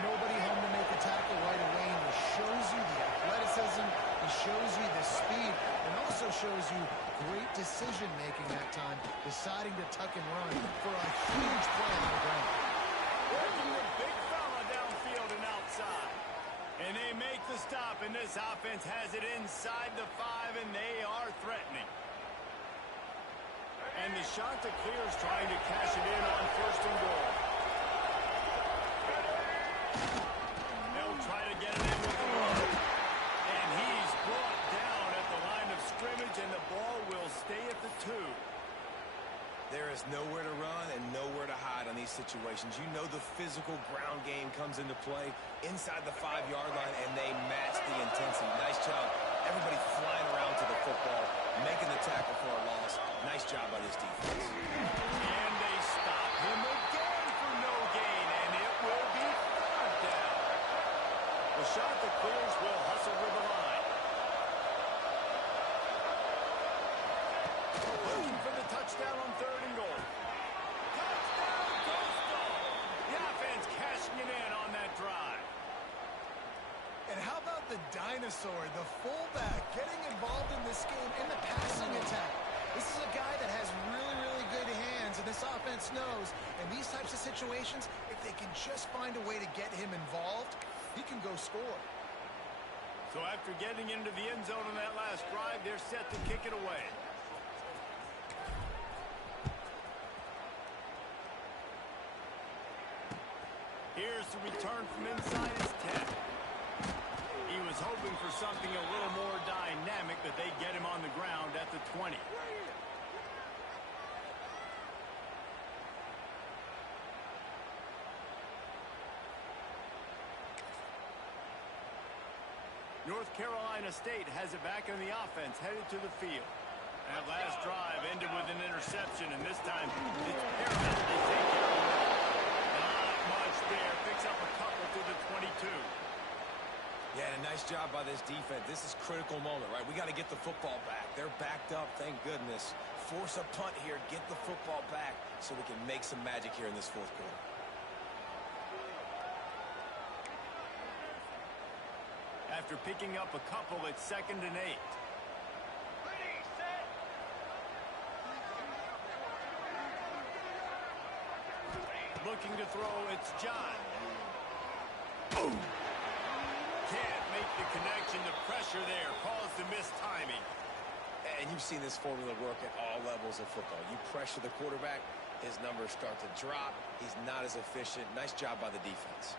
nobody home to make a tackle right away. And it shows you the athleticism, it shows you the speed, and also shows you great decision-making that time, deciding to tuck and run for a huge play on the ground. Working the big fella downfield and outside. And they make the stop, and this offense has it inside the 5, and they are threatening. And the shot to clear is trying to cash it in on first and goal. They'll try to get it in with the ball. And he's brought down at the line of scrimmage, and the ball will stay at the 2. There is nowhere to run and nowhere to hide on these situations. You know the physical ground game comes into play inside the 5-yard line, and they match the intensity. Nice job. Everybody flying around to the football, making the tackle for a loss. Nice job by this defense. And they stop him again for no gain, and it will be 3rd down. The shot that clears will hustle to the line. Looking for the touchdown on 3rd and goal. Touchdown, Coastal! The offense cashing it in on that drive. And how about the dinosaur, the fullback, getting involved in this game in the passing attack? This is a guy that has really, really good hands, and this offense knows. In these types of situations, if they can just find a way to get him involved, he can go score. So after getting into the end zone on that last drive, they're set to kick it away. Here's the return from inside his 10. He was hoping for something a little more dynamic, but they get him on the ground at the 20. North Carolina State has it back on the offense, headed to the field. That last drive ended with an interception, and this time it's paramount they take care of the ball. Not much there. Picks up a couple to the 22. Yeah, and a nice job by this defense. This is critical moment, right? We got to get the football back. They're backed up, thank goodness. Force a punt here, get the football back so we can make some magic here in this 4th quarter. After picking up a couple, it's 2nd and 8. Looking to throw, it's John. Boom. Can't make the connection. The pressure there caused the missed timing. And you've seen this formula work at all levels of football. You pressure the quarterback, his numbers start to drop. He's not as efficient. Nice job by the defense.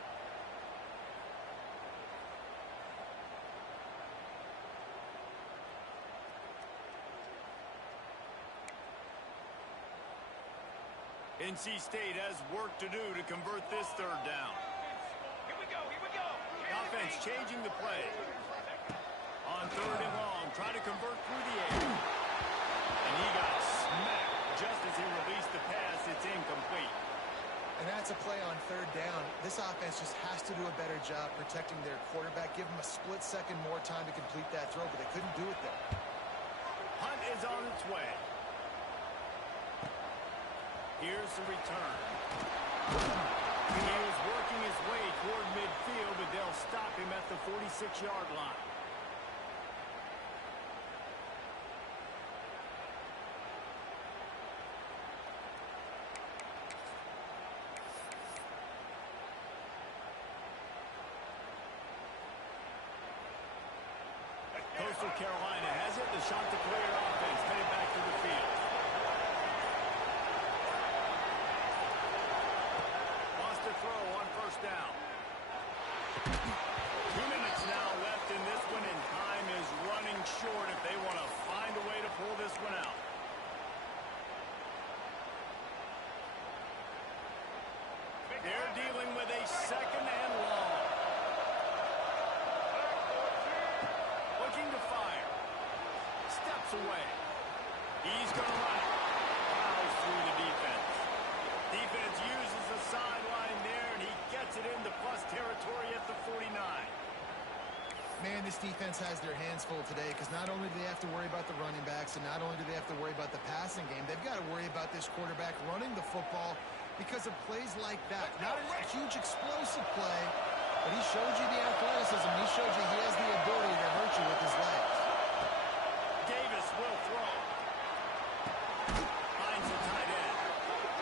NC State has work to do to convert this 3rd down. Here we go. The offense changing the play. On 3rd and long, try to convert through the air. And he got smacked just as he released the pass. It's incomplete. And that's a play on 3rd down. This offense just has to do a better job protecting their quarterback. Give him a split second more time to complete that throw, but they couldn't do it there. Hunt is on its way. Here's the return. He is working his way toward midfield, but they'll stop him at the 46-yard line. Coastal Carolina has it. The shot to clear offense headed back to the field. Lost a throw on 1st down. 2 minutes now left in this one, and time is running short if they want to find a way to pull this one out. They're dealing with a 2nd and long. steps away. He's going to run it. Plows through the defense. Defense uses the sideline there, and he gets it into plus territory at the 49. Man, this defense has their hands full today because not only do they have to worry about the running backs and not only do they have to worry about the passing game, they've got to worry about this quarterback running the football because of plays like that. Not a huge explosive play, but he showed you the athleticism. He showed you he has the ability to hurt you with his legs. Davis will throw. Finds the tight end.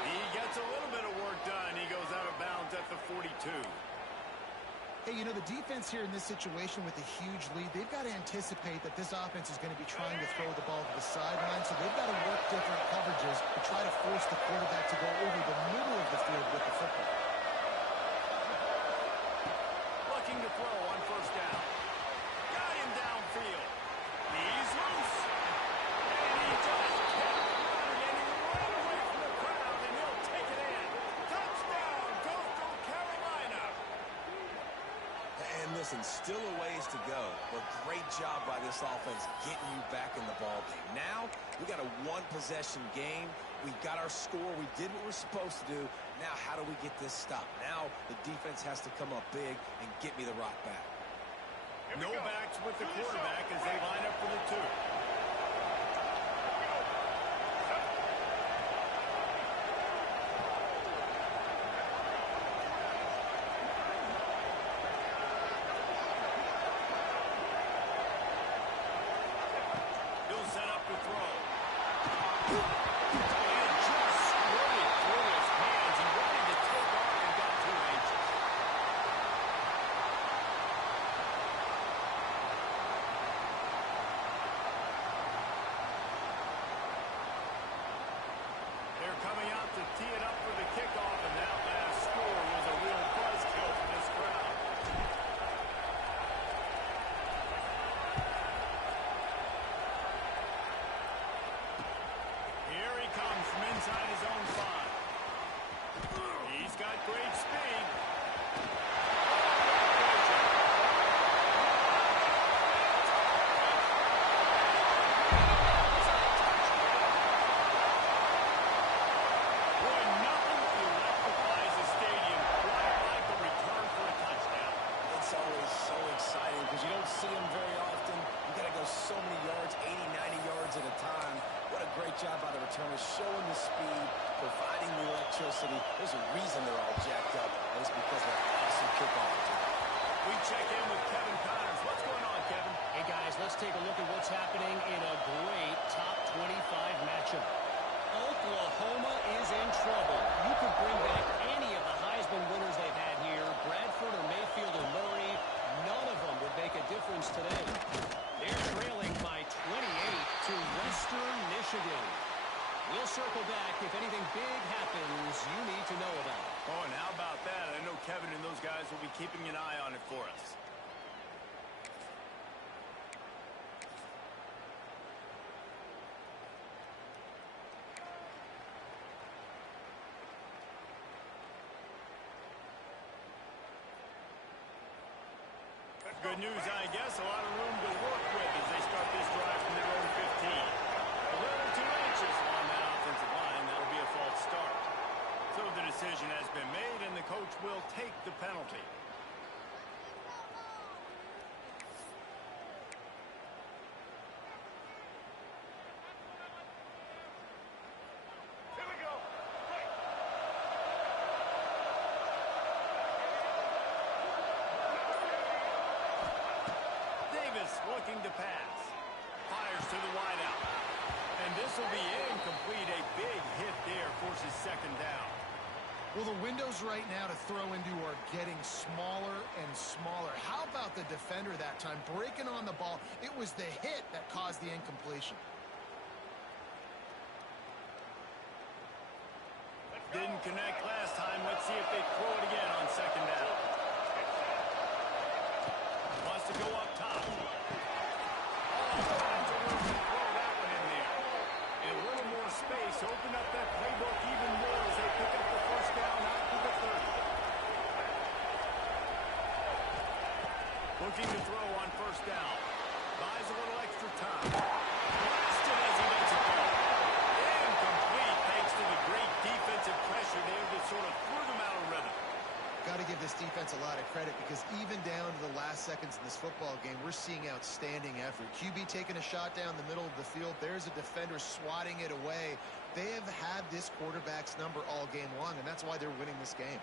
He gets a little bit of work done. He goes out of bounds at the 42. Hey, you know, the defense here in this situation with a huge lead, they've got to anticipate that this offense is going to be trying to throw the ball to the sideline, so they've got to work different coverages to try to force the quarterback to go over the middle of the field with the football. Looking to throw on first down. Got him downfield. He's loose. And he just kept running, and he ran away from the crowd, and he'll take it in. Touchdown, Coastal Carolina. And listen, still a ways to go, but great job by this offense getting you back in the ball game. Now, we got a one-possession game. We got our score. We did what we're supposed to do. Now, how do we get this stopped? Now, the defense has to come up big and get me the rock back. No backs with the quarterback as they line up for the two. He'll set up the throw. And just squirted through his hands. He wanted to take off and got too anxious. They're coming out to tee it up for the kickoff, and that last score was a real buzzkill for this crowd. Here he comes from inside his own 5. He's got great speed. Boy, nothing electrifies the stadium quite like a return for a touchdown. It's always so exciting because you don't see them very often. You got to go so many yards, 80, 90 yards at a time. What a great job by the returners, showing the speed, providing the electricity. There's a reason they're all jacked up, and it's because of an awesome kickoff return. We check in with Kevin Connors. What's going on, Kevin? Hey, guys, let's take a look at what's happening in a great top 25 matchup. Oklahoma is in trouble. You could bring back any of the Heisman winners they've had here, Bradford or Mayfield or Murray. None of them would make a difference today. They're trailing by 28 to Western Michigan. We'll circle back if anything big happens you need to know about. Oh, and how about that? I know Kevin and those guys will be keeping an eye on it for us. Good news, I guess. A lot of room to work with as they start this drive from their own 15. A little too anxious on that offensive line. That'll be a false start. So the decision has been made, and the coach will take the penalty. Here we go. Davis looking to pass. Fires to the wideout. And this will be incomplete. A big hit there forces second down. Well, the windows right now to throw into are getting smaller and smaller. How about the defender that time breaking on the ball? It was the hit that caused the incompletion. Didn't connect last time. Let's see if they throw it again on second down. Wants to go up top. Oh, finds a room to throw that one in there. And a little more space. Open up that playbook even more as they pick up the first down out to the 30. Looking to throw on first down. Buys a little extra time. Blasted as he lets it go. Incomplete thanks to the great defensive pressure there that sort of threw them out of rhythm. Got to give this defense a lot of credit because even down to the last seconds in this football game, we're seeing outstanding effort. QB taking a shot down the middle of the field. There's a defender swatting it away. They have had this quarterback's number all game long, and that's why they're winning this game.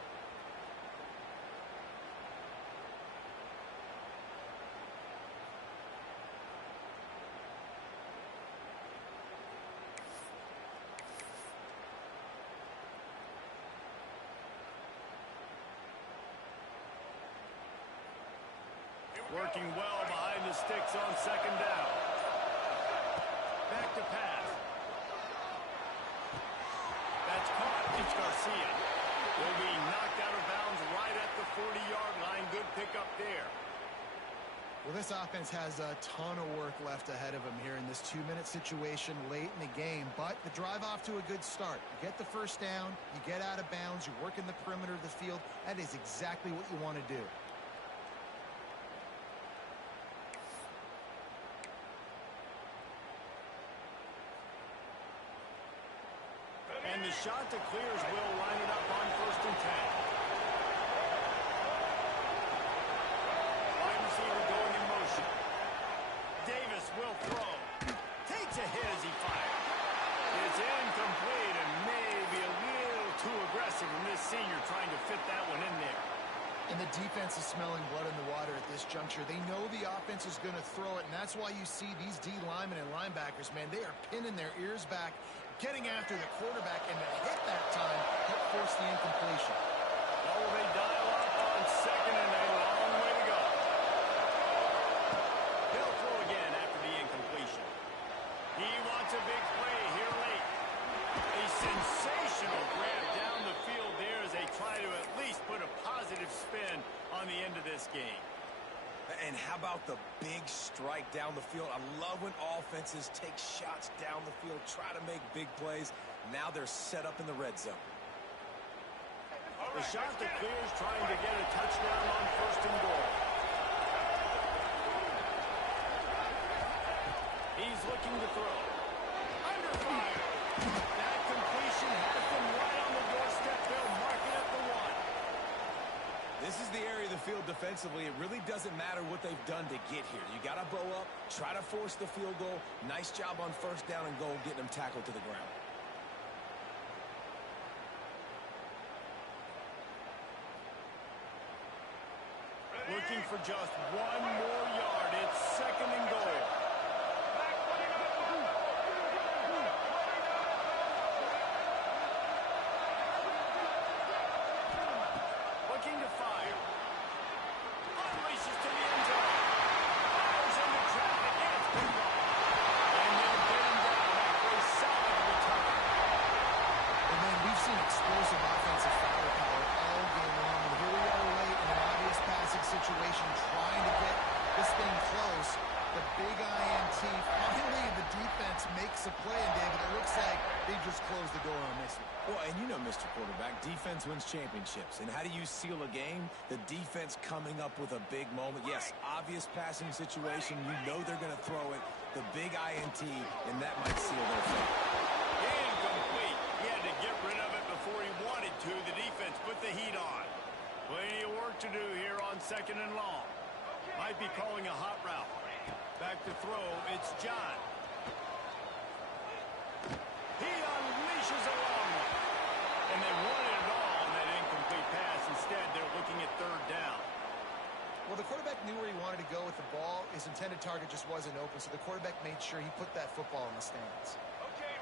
Working well behind the sticks on second down. Back to pass. That's caught. It's Garcia. Will be knocked out of bounds right at the 40-yard line. Good pickup there. Well, this offense has a ton of work left ahead of them here in this 2-minute situation late in the game, but the drive off to a good start. You get the first down, you get out of bounds, you work in the perimeter of the field. That is exactly what you want to do. And the shot to clears will line it up on 1st and 10. Wide receiver going in motion. Davis will throw. Takes a hit as he fires. It's incomplete and maybe a little too aggressive from this senior trying to fit that one in there. And the defense is smelling blood in the water at this juncture. They know the offense is going to throw it, and that's why you see these D linemen and linebackers, man, they are pinning their ears back, getting after the quarterback, and to hit that time, help force the incompletion. Oh, they dial up on second and a long way to go. He'll throw again after the incompletion. He wants a big play here late. A sensational grab down the field there as they try to at least put a positive spin on the end of this game. And how about the big strike down the field? I love when offenses take shots down the field, try to make big plays. Now they're set up in the red zone. The shot to clears trying to get a touchdown on 1st and goal. He's looking to throw. Under fire. That completion has them right on the doorstep. They'll mark it at the 1. This is the area of the field defensively. It really doesn't matter what they've done to get here. You got to bow up, try to force the field goal. Nice job on 1st down and goal, getting them tackled to the ground. Looking for just one more yard. It's 2nd and goal. Looking to fire. Unleashes to the end zone. Fires into traffic. It's picked off. And they'll get him down after a solid return. And then we've seen explosive offensive firepower all game long. And here we are late in an obvious passing situation, trying to get this thing close. The big INT. Finally, the defense makes a play, and David, it looks like they just closed the door on this one. Well, and you know, Mr. Quarterback, defense wins championships. And how do you seal a game? The defense coming up with a big moment. Yes, obvious passing situation. You know they're going to throw it. The big INT, and that might seal their fate. Incomplete. He had to get rid of it before he wanted to. The defense put the heat on. Plenty of work to do here on 2nd and long. Might be calling a hot route. Back to throw. It's John. He unleashes a long one. And they wanted it all on that incomplete pass. Instead, they're looking at 3rd down. Well, the quarterback knew where he wanted to go with the ball. His intended target just wasn't open, so the quarterback made sure he put that football in the stands.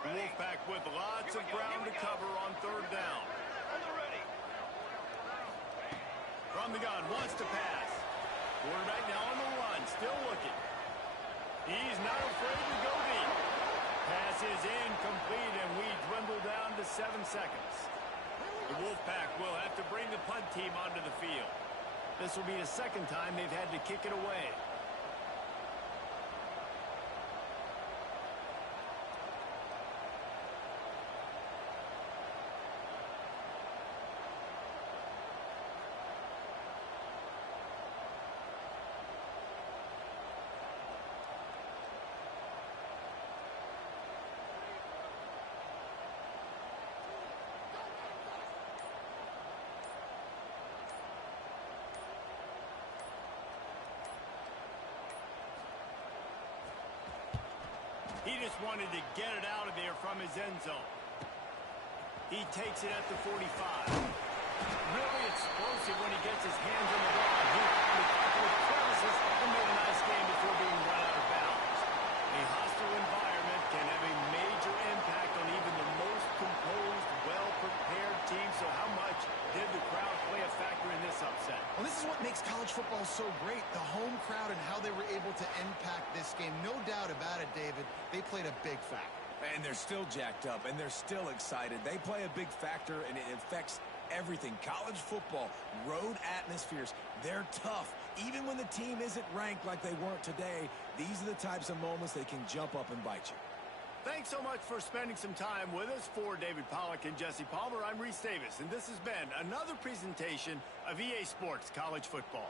The Wolfpack with lots of ground to cover on 3rd down. From the gun, wants to pass. Quarterback now on the run, still looking. He's not afraid to go deep. Pass is incomplete, and we dwindle down to 7 seconds. The Wolfpack will have to bring the punt team onto the field. This will be the 2nd time they've had to kick it away. just wanted to get it out of there from his end zone. He takes it at the 45. Really explosive when he gets his hands on the ball. He found a couple of crevices and made a nice game before being run out of bounds. A hostile environment can have a major impact on even the most composed, well-prepared team. So how much did the crowd play a factor in this upset? Well, this is what makes college football so great, the home crowd and how they were able to impact this game. No doubt about it, David, they played a big factor. And they're still jacked up, and they're still excited. They play a big factor, and it affects everything. College football, road atmospheres, they're tough. Even when the team isn't ranked like they weren't today, these are the types of moments they can jump up and bite you. Thanks so much for spending some time with us. For David Pollack and Jesse Palmer, I'm Reese Davis, and this has been another presentation of EA Sports College Football.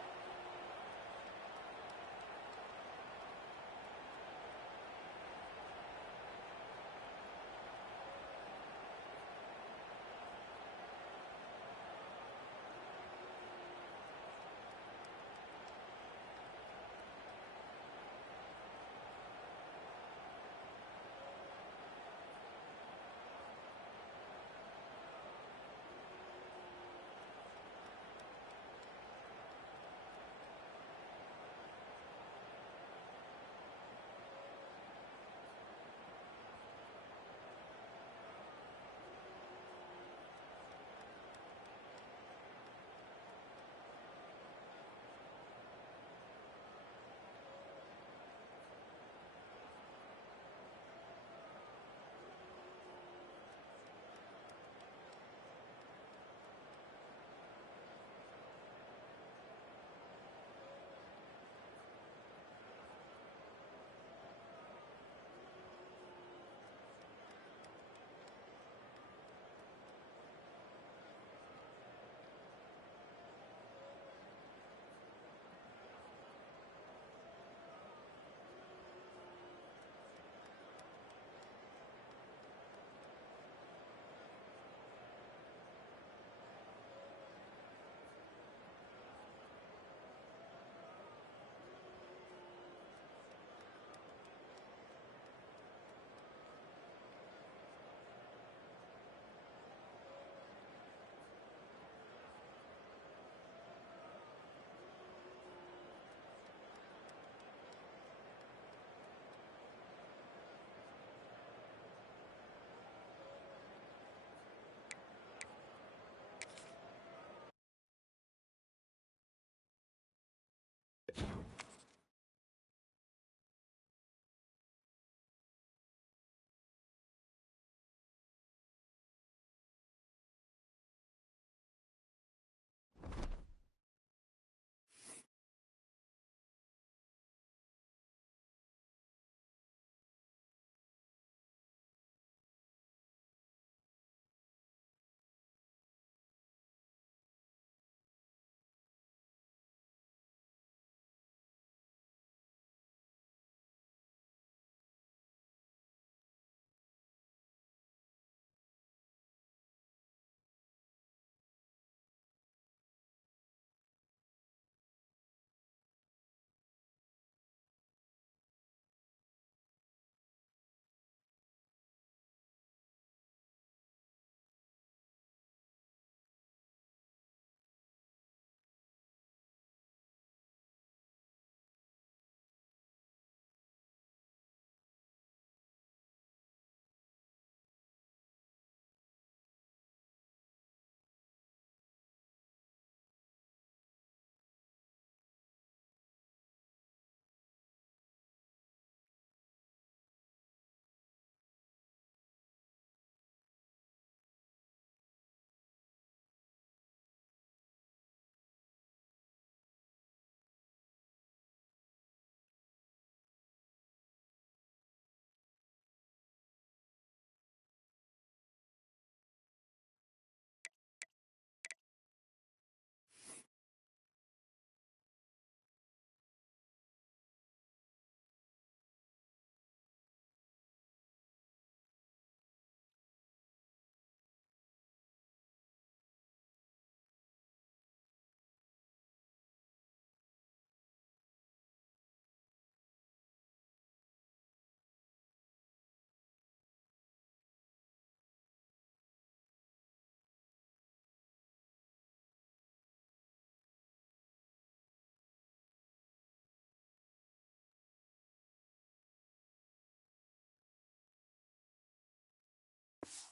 it.